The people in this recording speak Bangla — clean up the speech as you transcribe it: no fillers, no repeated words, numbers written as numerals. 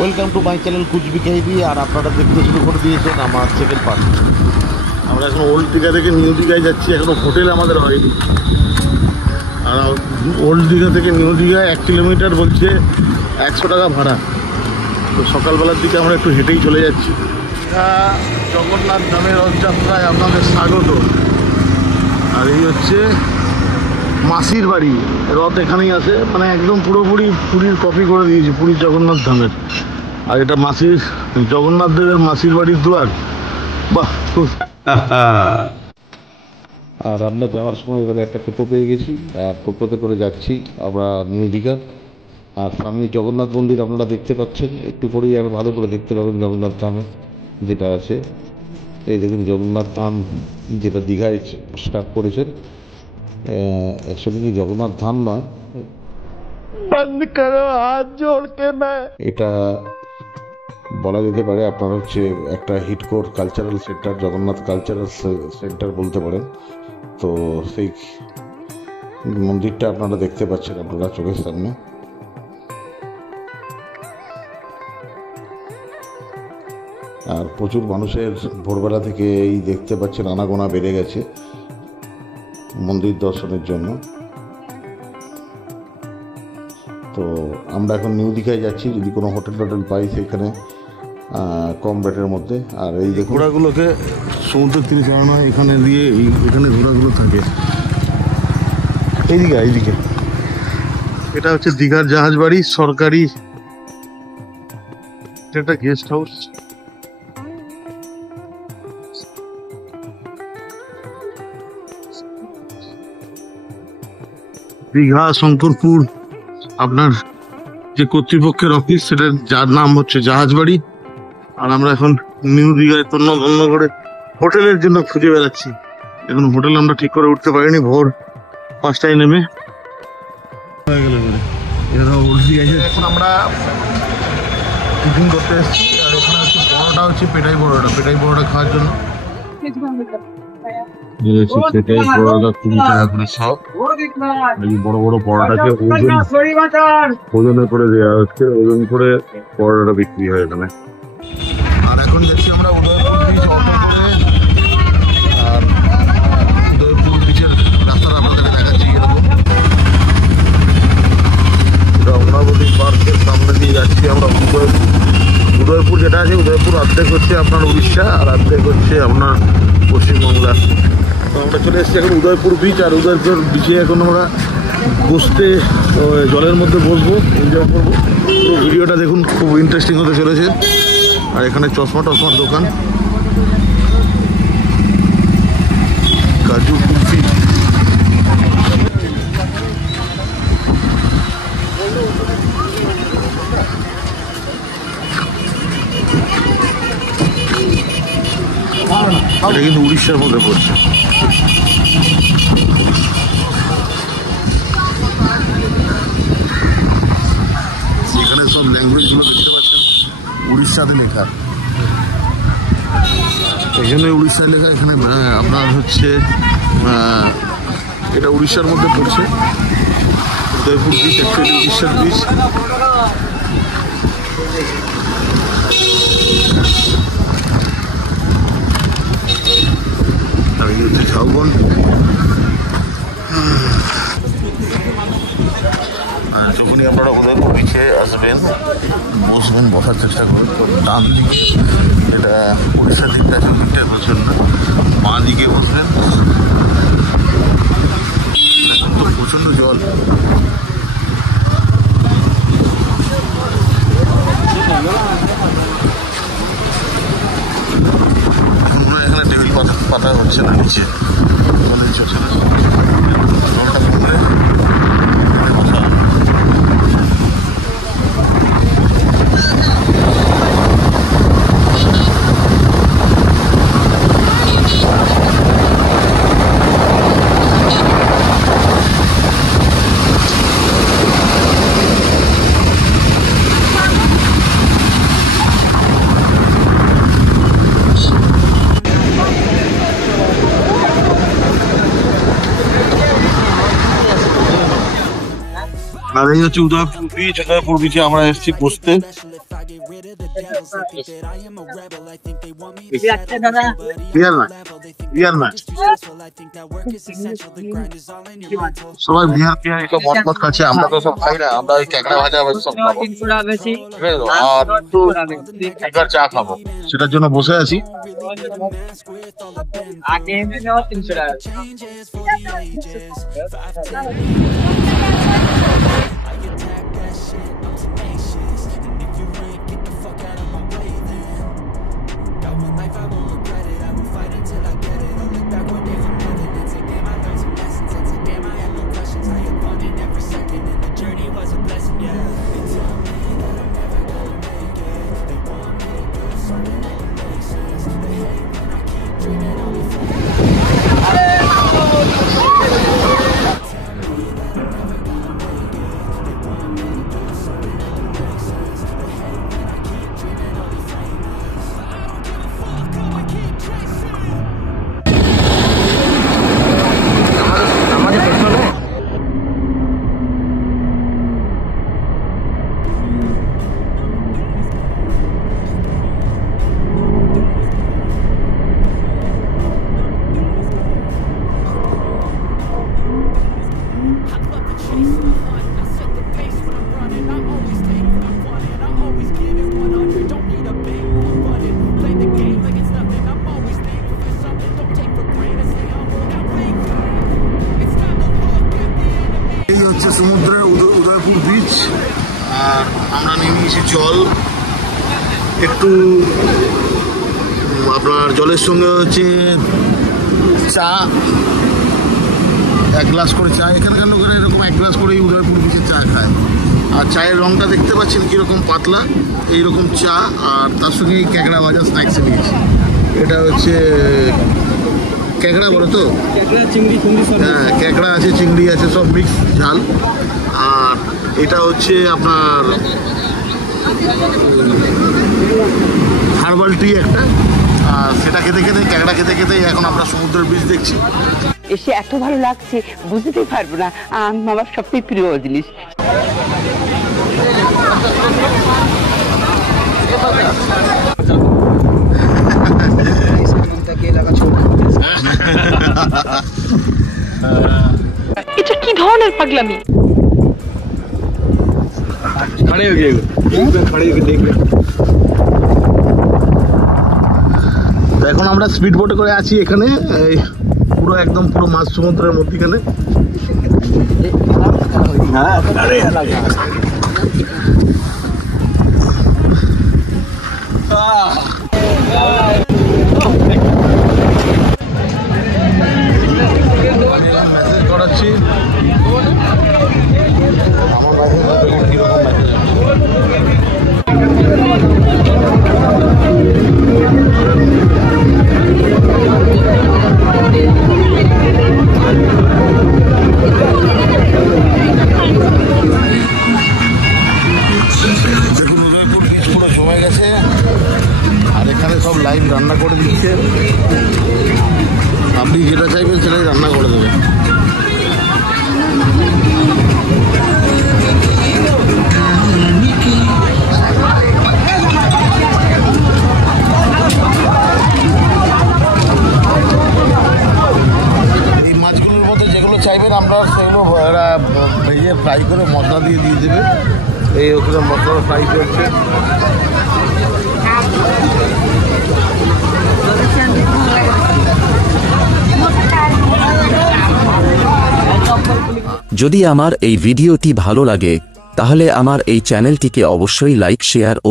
Welcome to my channel Coochbehari. আর আপনারা দেখতে শুরু করে দিয়েছেন আমার সেকেন্ড পার্ট। আমরা এখন ওল্ড দীঘা থেকে নিউ দীঘায় যাচ্ছি। এখনও হোটেল আমাদের হয়নি। আর ওল্ড দীঘা থেকে নিউ দীঘা 1 কিলোমিটার বলছে 100 টাকা ভাড়া। তো সকালবেলার দিকে আমরা একটু হেঁটেই চলে যাচ্ছি। জগন্নাথ ধামের রথযাত্রায় আপনাদের স্বাগত। আর এই হচ্ছে মাসির বাড়ি। রথ এখানেই আছে, মানে একদম পুরোপুরি পুরীর কপি করে দিয়েছে পুরীর জগন্নাথ ধামের। আর এটা মাসির জগন্নাথ দেবের মাসির বাড়ির দুয়ার। বাহ খুব। আর আমরা যাওয়ার সময় এবারে একটা টোটো পেয়ে গেছি, আর টোটোতে করে যাচ্ছি আমরা নিউ দীঘা। আর সামনে জগন্নাথ মন্দির আপনারা দেখতে পাচ্ছেন, একটু পরেই আর ভালো করে দেখতে পাবেন জগন্নাথ ধামে যেটা আছে। এই দেখুন জগন্নাথ ধাম যেটা দীঘায় স্টার্ট করেছেন। অ্যাকচুয়ালি জগন্নাথ ধাম নয়, এটা বলা যেতে পারে আপনার হচ্ছে একটা হিটকোর cultural centre, Jagannath cultural centre বলতে পারেন। তো সেই মন্দিরটা আপনারা দেখতে পাচ্ছেন আপনারা চোখের সামনে। আর প্রচুর মানুষের ভোরবেলা থেকে এই দেখতে পাচ্ছেন আনাগোনা বেড়ে গেছে মন্দির দর্শনের জন্য। তো আমরা এখন নিউ দীঘায় যাচ্ছি, যদি কোনো হোটেল টোটেল পাই সেখানে কম রেটের মধ্যে। আর এই যে ঘোড়াগুলোকে সমুদ্রের তীরে চালানো হয়, এখানে দিয়ে এখানে ঘোড়াগুলো থাকে এইদিকে। এটা হচ্ছে দীঘার জাহাজ বাড়ি, সরকারি একটা গেস্ট হাউস। দীঘা শঙ্করপুর আপনার যে কর্তৃপক্ষের অফিস, সেটার যার নাম হচ্ছে জাহাজ বাড়ি। আর আমরা এখন নিউ দীঘায় তন্ন করে হোটেলের জন্য খুঁজে বেড়াচ্ছি। এখন হোটেল আমরা ঠিক করে উঠতে পারিনি, ভোর 5টায় নেমে হয়ে গেল। এখন আমরা টিফিন করতে এসেছি। আর এখানে হচ্ছে পরোটা, হচ্ছে পেটাই পরোটা খাওয়ার জন্য। বড় বড় পরোটাকে ওজনে করে দেওয়া হচ্ছে, ওজন করে পরোটাটা বিক্রি হয় এখানে। আর এখন যাচ্ছি আমরা উদয়পুর বিচ অটো করে। আর উদয়পুর বিচের রাস্তাটা আপনাদের দেখাচ্ছি এরকম। রমনাবতী পার্কের সামনে দিয়ে যাচ্ছি আমরা। উদয়পুর যেটা আছে, উদয়পুর অর্ধেক হচ্ছে আপনার উড়িষ্যা আর অর্ধেক হচ্ছে আপনার পশ্চিমবাংলা। তো আমরা চলে এসেছি এখন উদয়পুর বিচ। আর উদয়পুর বিচে এখন আমরা বসতে, জলের মধ্যে বসবো, এনজয় করবো। পুরো ভিডিওটা দেখুন, খুব ইন্টারেস্টিং হতে চলেছে। আর এখানে চশমার দোকান, কাজু কুলফি। এটা কিন্তু উড়িষ্যার মধ্যে পড়ছে। এখানে সব ল্যাঙ্গুয়েজগুলো দেখতে পাচ্ছেন উড়িষ্যাতে লেখা। এখানে উড়িষ্যায় লেখা, এখানে আপনার হচ্ছে এটা উড়িষ্যার মধ্যে পড়ছে। উদয়পুর বিচ অ্যাকচুয়ালি উড়িষ্যার বিচ। আর এই হচ্ছে ঝাউবন। যখনই আপনারা উদয়পুর বিচে আসবেন, বসার চেষ্টা করবেন। ডান দিকে এটা উড়িষ্যার দিকটা আছে, দিকটায় বসবেন না, বাঁ দিকে বসবেন। এখন তো প্রচণ্ড জল। এখানে টেবিল পাতা হচ্ছে না, নিচে জলের চলছে না। জলটা কমলে বসা। এই হচ্ছে উদয়পুর বিচ। উদয়পুর বিচে আমরা এসেছি বসতে। সবাই বিহার টিহার সব মদ মদ খাচ্ছে, আমরা তো সব খাই না, আমরা ওই ক্যাকড়া ভাজা সব খাবো, আর একটু চা খাবো, সেটার জন্য বসে আছি। সমুদ্রের উদয়পুর বিচ, আর আমরা নিয়ে নিয়েছি জল। একটু আপনার জলের সঙ্গে হচ্ছে চা, 1 গ্লাস করে চা। এখানকার লোকেরা এরকম 1 গ্লাস করে উদয়পুর বিচে চা খায়। আর চায়ের রঙটা দেখতে পাচ্ছেন কীরকম পাতলা, এইরকম চা। আর তার সঙ্গে এই ক্যাকড়া ভাজা স্ন্যাক্সে নিয়েছি। এটা হচ্ছে ক্যাকড়া বলে তো, হ্যাঁ ক্যাকড়া আছে, চিংড়ি আছে, সব মিক্স ঝাল। আর এটা হচ্ছে আপনার হার্বাল টি একটা। আর সেটা খেতে খেতে, ক্যাকড়া খেতে খেতে এখন আমরা সমুদ্রের বীচ দেখছি। এসে এত ভালো লাগছে বুঝতেই পারবো না, আমার সবথেকে প্রিয় জিনিস। এটা কি ধরনের পাগলামি? এখন আমরা স্পিড বোটে করে আছি এখানে, পুরো একদম পুরো মাঝ সমুদ্রের মধ্যিখানে। মেসেজ করাচ্ছি, আমার মেসেজ কিরকম মেসেজ। সব লাইভ রান্না করে দিচ্ছে, আপনি যেটা চাইবেন সেটাই রান্না করে দেবেন। এই মাছগুলোর মধ্যে যেগুলো চাইবেন আপনার সেগুলো ভেজে ফ্রাই করে মশলা দিয়ে দেবে। এই ওখানে মশলা ফ্রাই করছে। যদি আমার এই ভিডিওটি ভালো লাগে তাহলে আমার এই চ্যানেলটিকে অবশ্যই লাইক, শেয়ার ও